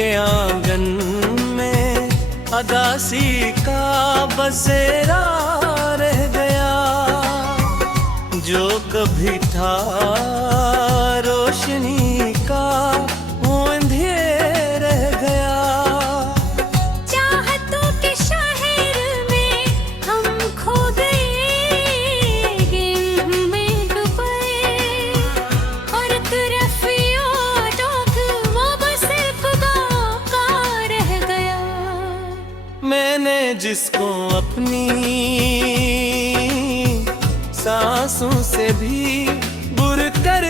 के आंगन में अदासी का बसेरा रह गया। जो कभी था रोशनी का वो अंधेर रह गया। चाहतों के शहर में हम खो गए, गेम में डूबे और तरफ रह गया। मैंने जिसको अपनी सांसों से भी बुर कर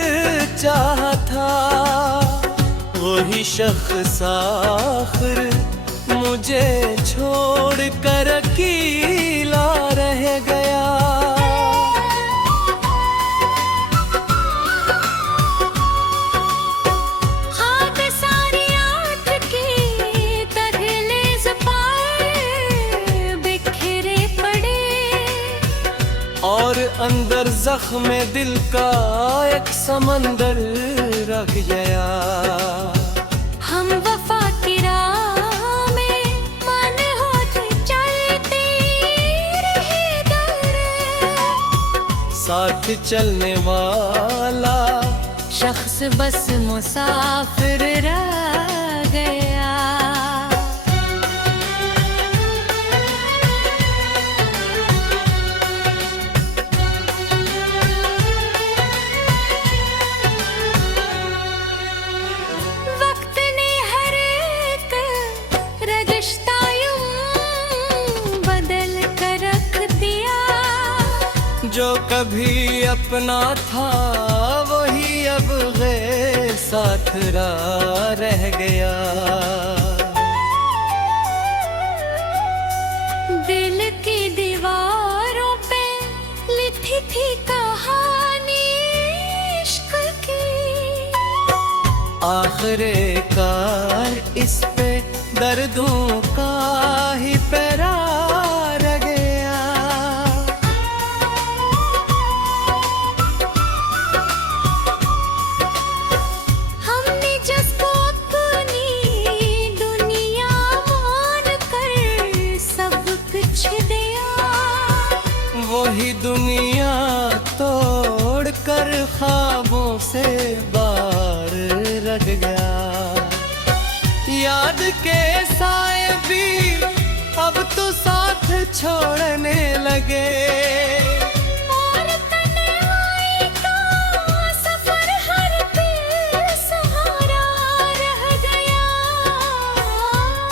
चाहा था, वही शख्स आखिर मुझे छोड़ कर अकेला रह गया। और अंदर जख्म दिल का एक समंदर रख गया। हम वफा की राह में मन होते चलते रहे दर, साथ चलने वाला शख्स बस मुसाफिर रह गया। जो कभी अपना था वही अब गैर साथ रह गया। दिल की दीवारों पे लिखी थी कहानी इश्क की, आखिरकार इस पे दर्दों का ही पैरा रह गया। हमने जिसको अपनी दुनिया मान कर सब कुछ दिया, वही दुनिया तोड़ कर ख्वाबों से बाहर रख गया। याद के साए भी अब तो साथ छोड़ने लगे, और तन्हाई का सफर हर बेसहारा रह गया।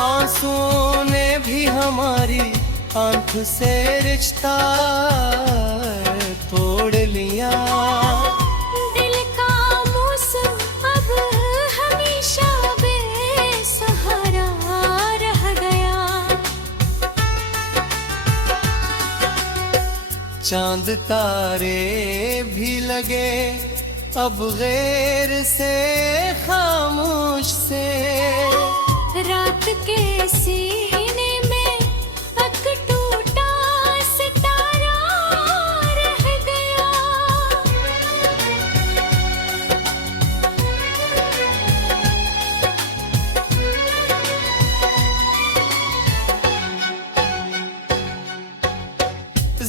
आंसुओं ने भी हमारी आंख से रिश्ता तोड़ लिया। दिल का मौसम अब हमेशा बेसहारा रह गया। चांद तारे भी लगे अब गैर से खामोश से, रात के सीने में एक टूटा सितारा रह गया।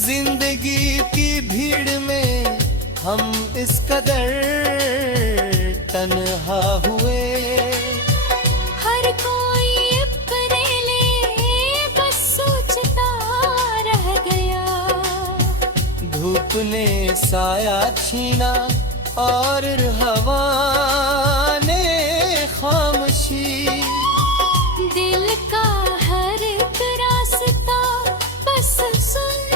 जिंदगी की भीड़ में हम इस कदर तन्हा हुए, हर कोई अपने लिए बस सोचता रह गया। धूप ने साया छीना और हवा ने खामोशी, दिल का हर एक रास्ता बस सुनसान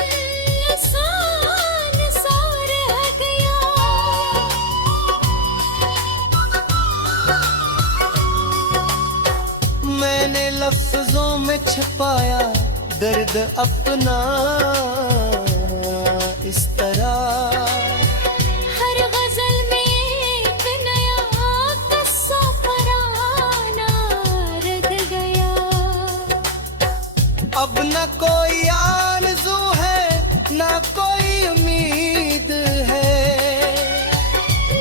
सा रह गया। मैंने लफ्जों में छुपाया दर्द अपना इस तरह, हर गजल में एक नया किस्सा पुराना रह गया। अब न कोई आरज़ू है न कोई उम्मीद है,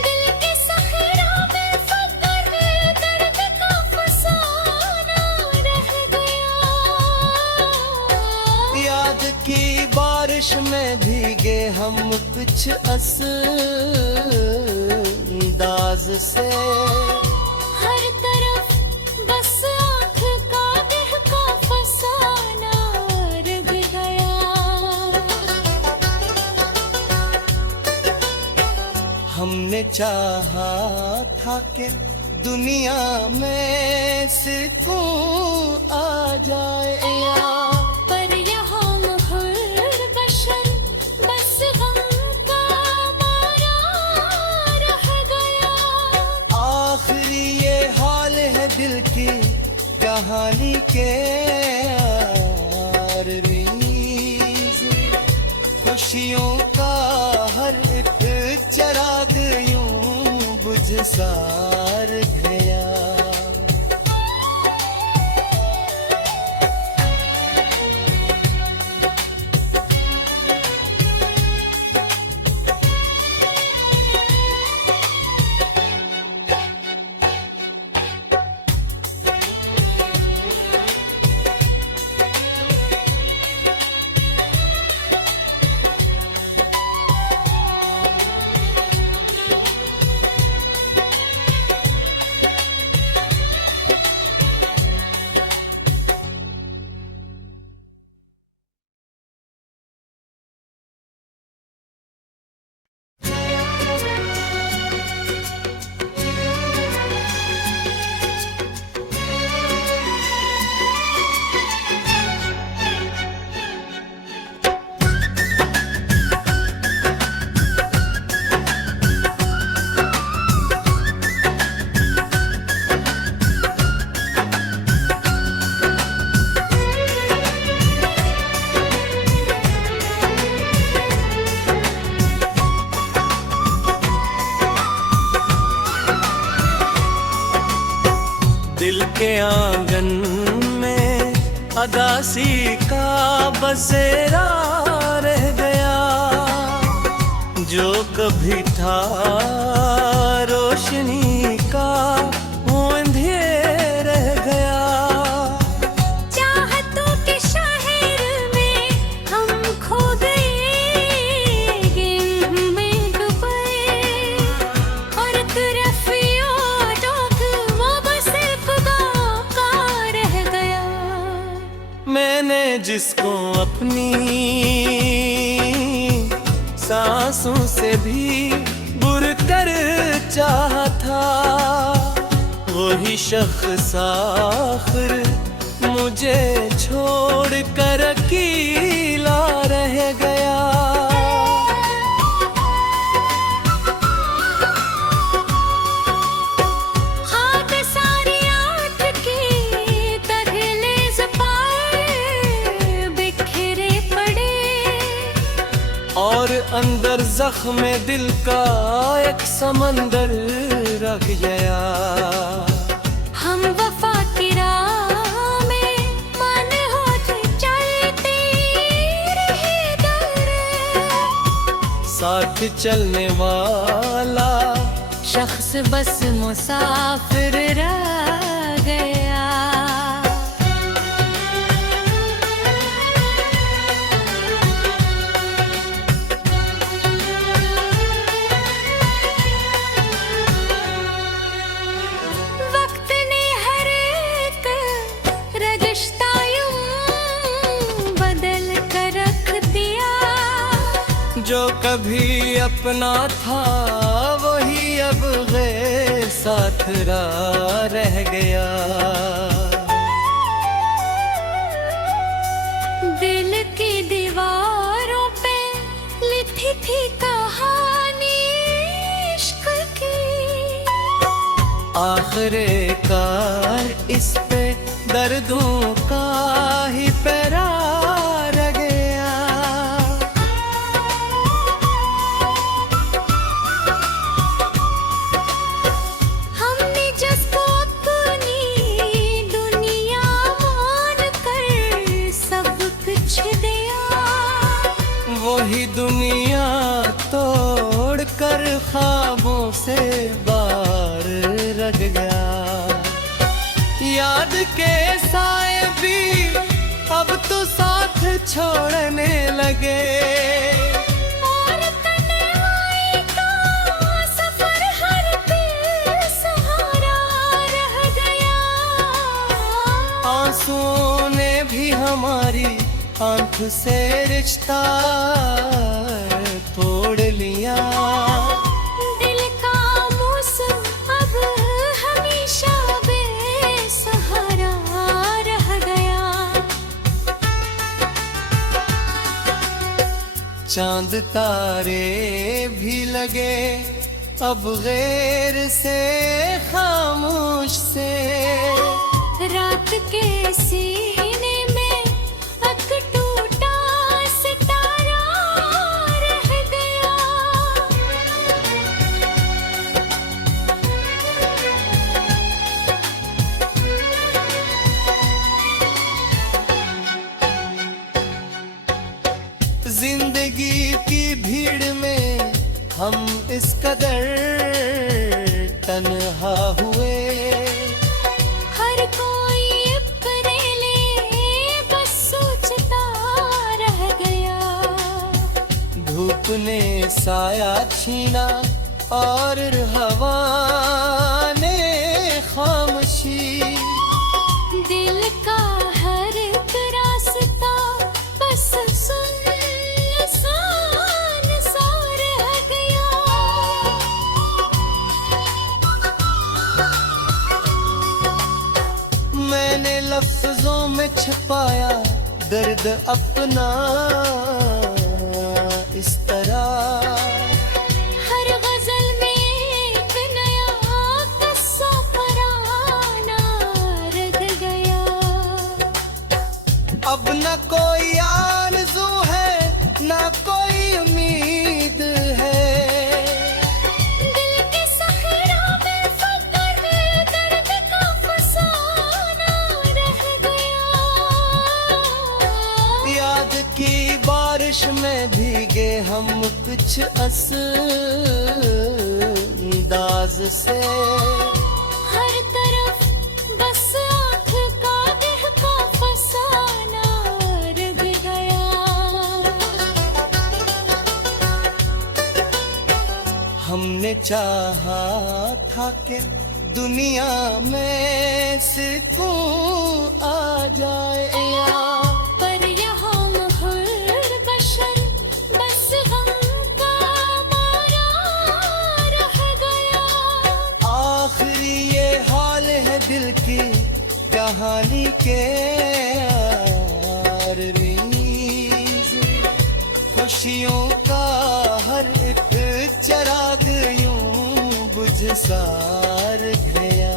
दिल के सखरा में फकर दर्द का फसाना कुछ अंदाज से। हर तरफ बस आँख का दहका फसाना रह गया। हमने चाहा था कि दुनिया में सुकून आ जाए, पर यहाँ हर बशर बस गम का मारा रह गया। आखिरी ये हाल है दिल की कहानी के आरज़। खुशियों का हर एक चिराग यूं बुझ सार गया। दिल के आंगन में अगासी का बसेरा रह गया। जो कभी था रोशनी का वो अंधेर रह गया। चाहतों के शहर में हम खो गए, गेम में डूबे और तरफियों वो बस खुदा का रह गया। मैंने जिसको अपनी सांसों से भी बुर कर चाहा था, वही शख्स आखिर मुझे छोड़ कर अकेला रह गया। हाथ सारी आँख के तगलेज़ पाए बिखरे पड़े और अंदर जख्म दिल का एक समंदर रख गया। हम वफा की राह में मन होते चलते रहे दर। साथ चलने वाला शख्स बस मुसाफिर रह गया। वक्त ने हर एक रिश्ता यूं बदल कर रख दिया। जो कभी अपना था वही अब गैर साथ रह गया। दिल की दीवारों पे लिखी थी कहानी इश्क की। आखिरकार इस पे दर्दों का ही पैरा रह गया। हमने जिसको अपनी दुनिया मान कर सब कुछ दिया, वही दुनिया तोड़ कर ख्वाबों से बाहर रख गया। याद के साए भी अब तो साथ छोड़ने लगे। और तन्हाई आंख से रिश्ता तोड़ लिया। दिल का मौसम अब हमेशा बेसहारा रह गया। चांद तारे भी लगे अब गैर से खामोश से। रात के सीने में एक टूटा सितारा रह गया। जिंदगी की भीड़ में हम इस कदर तन्हा हुए। हर कोई अपने लिए बस सोचता रह गया। धूप ने साया छीना और हवा ने खामोशी। दिल का हर एक रास्ता बस सुनसान सा रह गया। मैंने लफ्जों में छुपाया दर्द अपना इस तरह। हर गजल में एक नया किस्सा पुराना रह गया। अब न कोई आरज़ू है न कोई उम्मीद है। दिल के सहरा में फकर दर्द का फसाना रह गया। याद की बारिश में भीगे हम कुछ अंदाज से। हर तरफ बस आँख का बहका फसाना रह गया। हमने चाहा था कि दुनिया में सुकून आ जाए पर यहाँ हर बशर बस गम का मारा रह गया। आखिरी ये हाल है दिल की कहानी के आरज़। खुशियों का हर एक चराग यूं बुझ सार गया।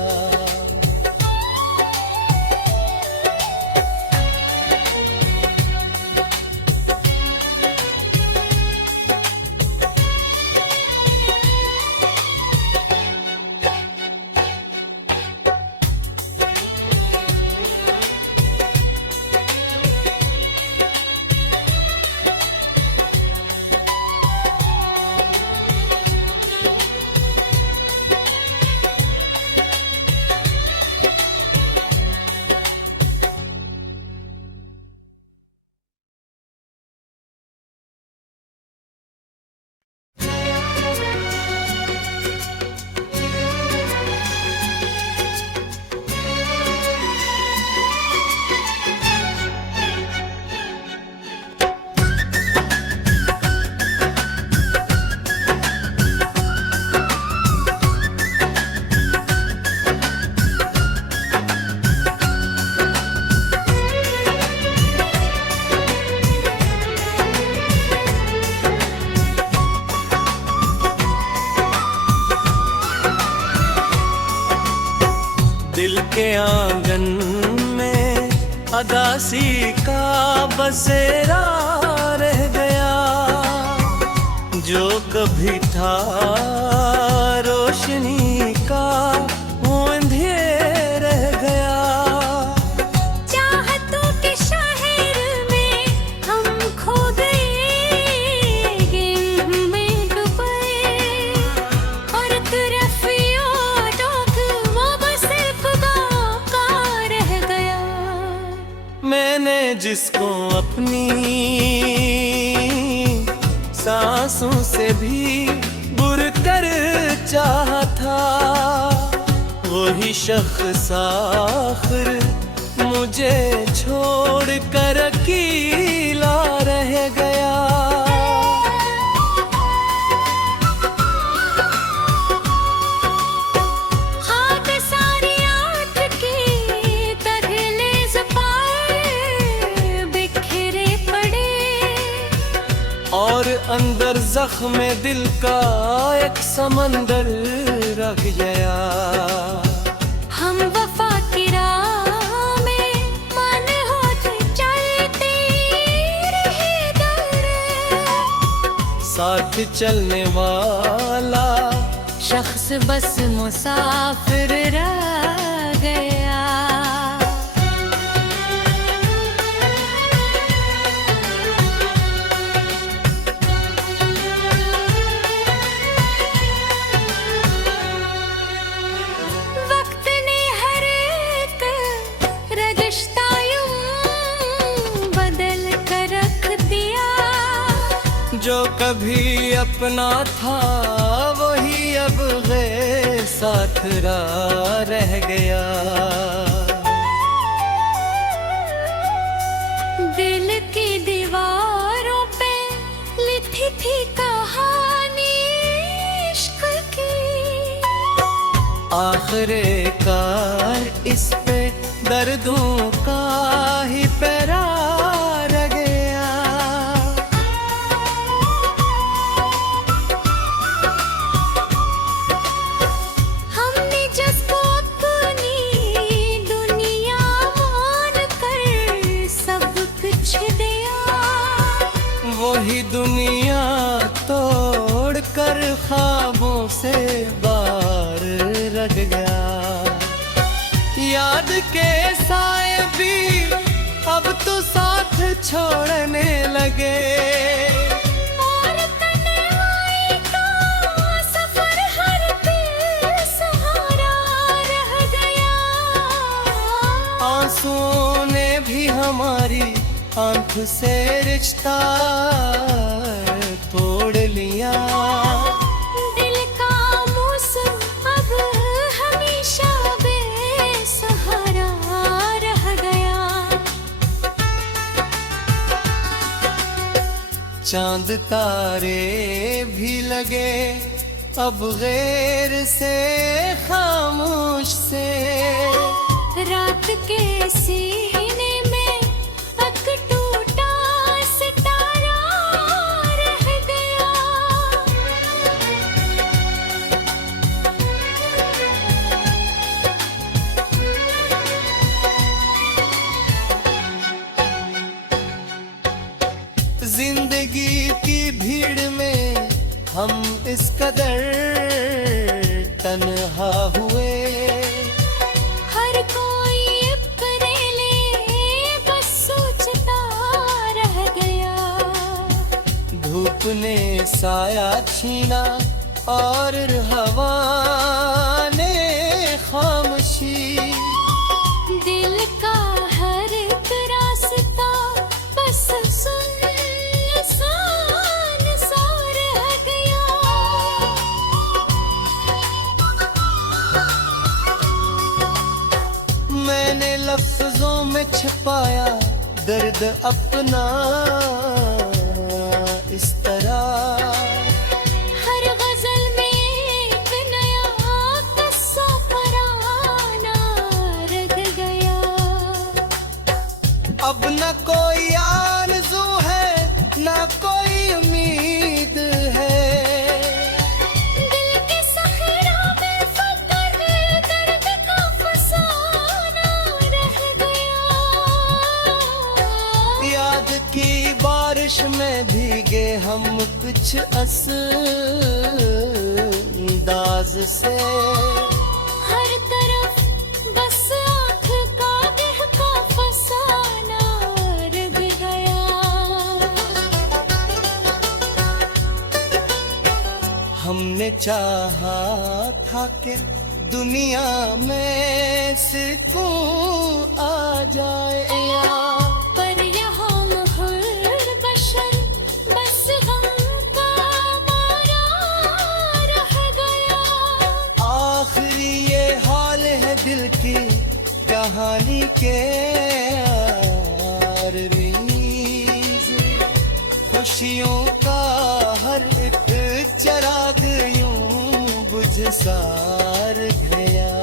दिल के आंगन में अदासी का बसेरा रह गया। जो कभी था रोशनी का वो अंधेर रह गया। चाहतों के शहर में हम खो गए, गेम में डूबे और तरफ यादों बस खुदा का रह गया। मैंने जिसको अपनी सांसों से भी बुर कर चाहा था, वही शख्स आखिर मुझे छोड़ कर अकेला रह गया। हाथ सारी आठ की दहलीज पर बिखरे पड़े, और अंदर जख्म दिल का एक समंदर रख गया। हम वफा की राह में मन होते चलते रहे दर, साथ चलने वाला शख्स बस मुसाफिर रह गया। वक्त ने हर एक रिश्ता यूं बदल कर रख दिया, जो कभी अपना था वही अब गैर साथ रह गया। दिल की दीवारों पे लिखी थी कहानी इश्क की, आखिरकार इस पे दर्दों का ही पैरा रह गया। हमने जिसको अपनी दुनिया मान कर सब कुछ दिया, वही दुनिया तोड़ कर ख्वाबों से बाहर रख गया। याद के साए भी अब तो साथ छोड़ने लगे, और तन्हाई का सफर हर बेसहारा रह गया। आंसुओं ने भी हमारी आंख से रिश्ता तोड़ लिया। दिल का मौसम अब हमेशा बेसहारा रह गया। चांद तारे भी लगे अब गैर से खामोश से, रात के सीने में एक टूटा सितारा रह गया। जिंदगी की भीड़ में हम इस कदर तन्हा हुए, हर कोई अकेले बस सोचता रह गया। धूप ने साया छीना और हवा ने खामोशी, दिल का हर एक रास्ता बस सुनसान सा रह गया। मैंने लफ्जों में छिपाया दर्द अपना इस तरह, हर गजल में एक नया किस्सा पुराना रह गया। अब न कोई आरज़ू है न कोई उम्मीद है, दिल के सखरा में फकर दर्द का फसाना रह गया। याद की बारिश में भीगे हम कुछ अंदाज से, हर तरफ बस आँख का बहका फसाना रह गया। हमने चाहा था कि दुनिया में सुकून आ जाए, पर यहाँ महर बशर बस गम का मारा रह गया। आखिरी ये हाल है दिल की कहानी के खुशियों का हर एक चिराग यूं बुझ सार गया।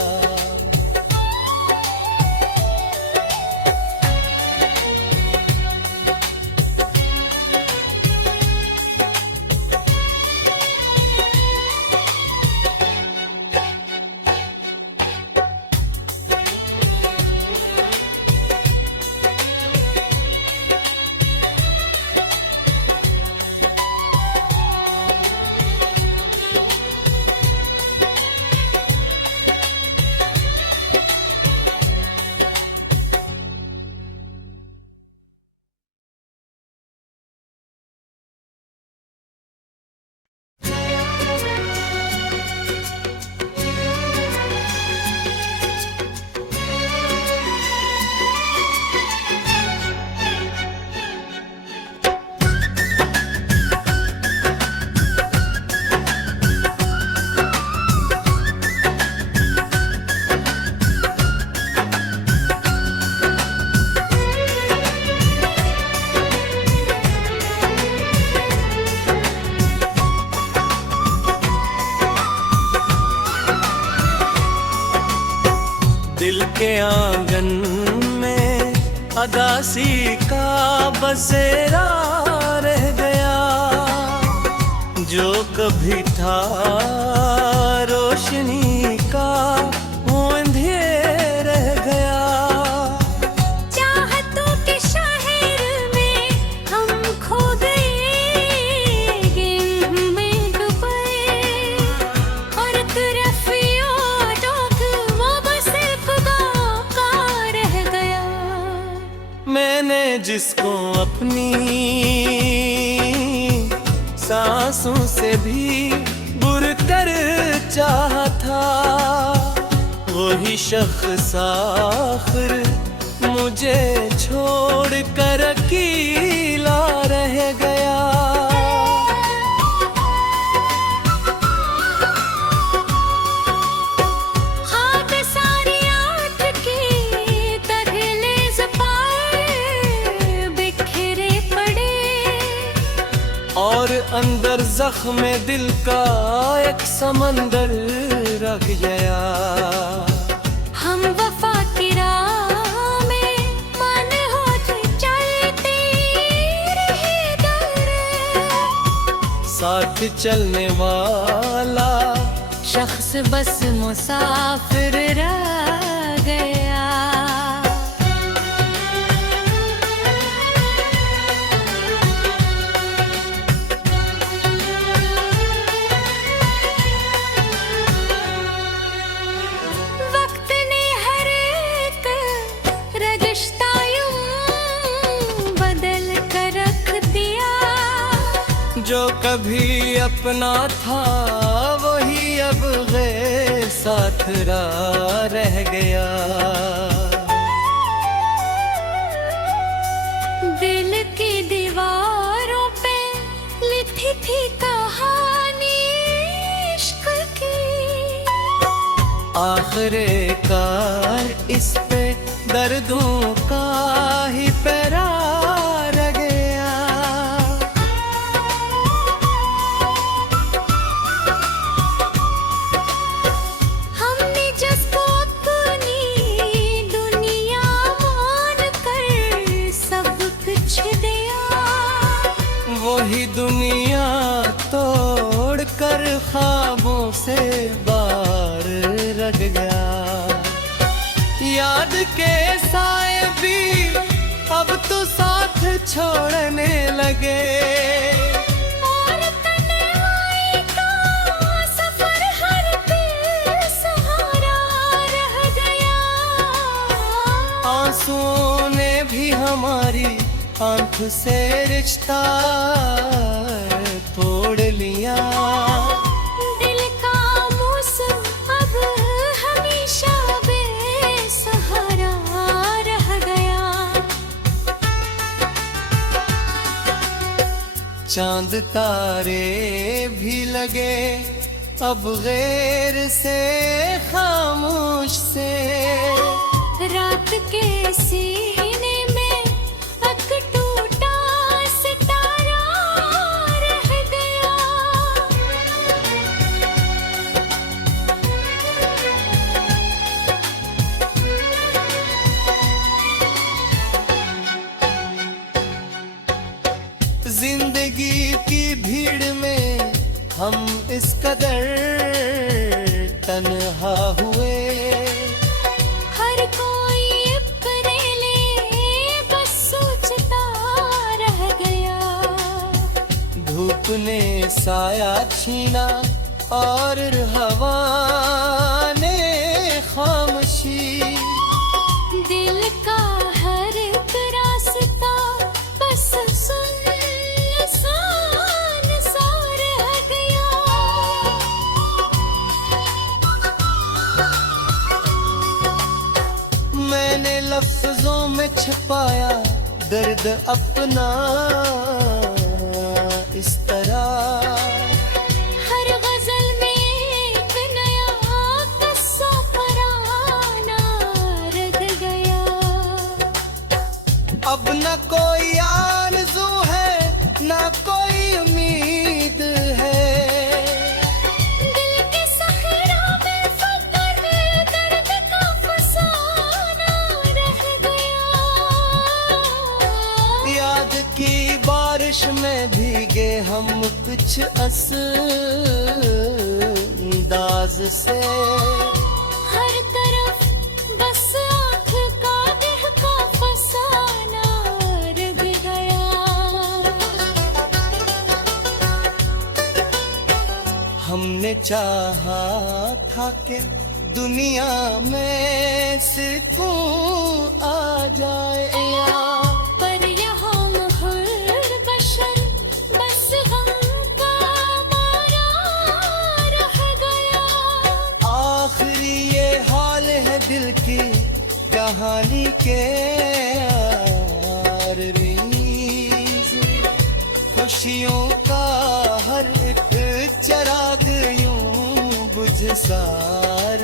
दिल के आंगन में अगासी का बसेरा रह गया, जो कभी था रोशनी का वो अंधेर रह गया। चाहतों के शहर में हम खो गए, गेम में डूबे और तरफियों टोक वो बस खुदा का रह गया। मैंने जिसको अपनी सांसों से भी बुर कर चाहा था, वही शख्स आखिर मुझे छोड़ कर अकेला रह गया। हाथ सारी आठ के तगलेज पाए बिखरे पड़े, और अंदर जख्म दिल का एक समंदर रख गया। हम वफा की राह में मन होते चलते रहे दर, साथ चलने वाला शख्स बस मुसाफिर रह गया। वक्त ने हर एक रिश्ता यूं बदल कर रख दिया, जो कभी अपना था वही अब गैर साथ रह गया। दिल की दीवारों पे लिखी थी कहानी इश्क की, आखिरकार इस पे दर्दों का ही पैरा रह गया। हमने जिसको अपनी दुनिया मान कर सब कुछ दिया, वही दुनिया तोड़ कर ख्वाबों से बाहर रख गया। याद के साए भी अब तो साथ छोड़ने लगे, और तन्हाई का सफर हर बेसहारा रह गया। आंसुओं ने भी हमारी आंख से रिश्ता तोड़ लिया। दिल का मौसम अब हमेशा बेसहारा रह गया। चांद तारे भी लगे अब गैर से खामोश से, रात के सीने में एक टूटा सितारा कदर तन्हा हुए। हर कोई अपने लिए बस सोचता रह गया। धूप ने साया छीना और हवा ने खामोशी। दिल का हर एक रास्ता बस सुनसान सा रह गया। मैंने लफ्जों में छुपाया दर्द अपना इस तरह। हर गजल में एक नया किस्सा पुराना रह गया। अब न कोई आरज़ू है न कोई उम्मीद है। दिल के सहरा में फकर दर्द का फसाना रह गया। याद की बारिश में भीगे हम कुछ अंदाज से। हर तरफ बस आँख का देह का फसाना रह गया। हमने चाहा था कि दुनिया में सुकून आ जाए पर यहाँ मुहर बशर बस गम का मारा रह गया। आखिरी ये हाल है दिल की कहानी के आरज़। खुशियों का हर एक चराग यूं बुझ सार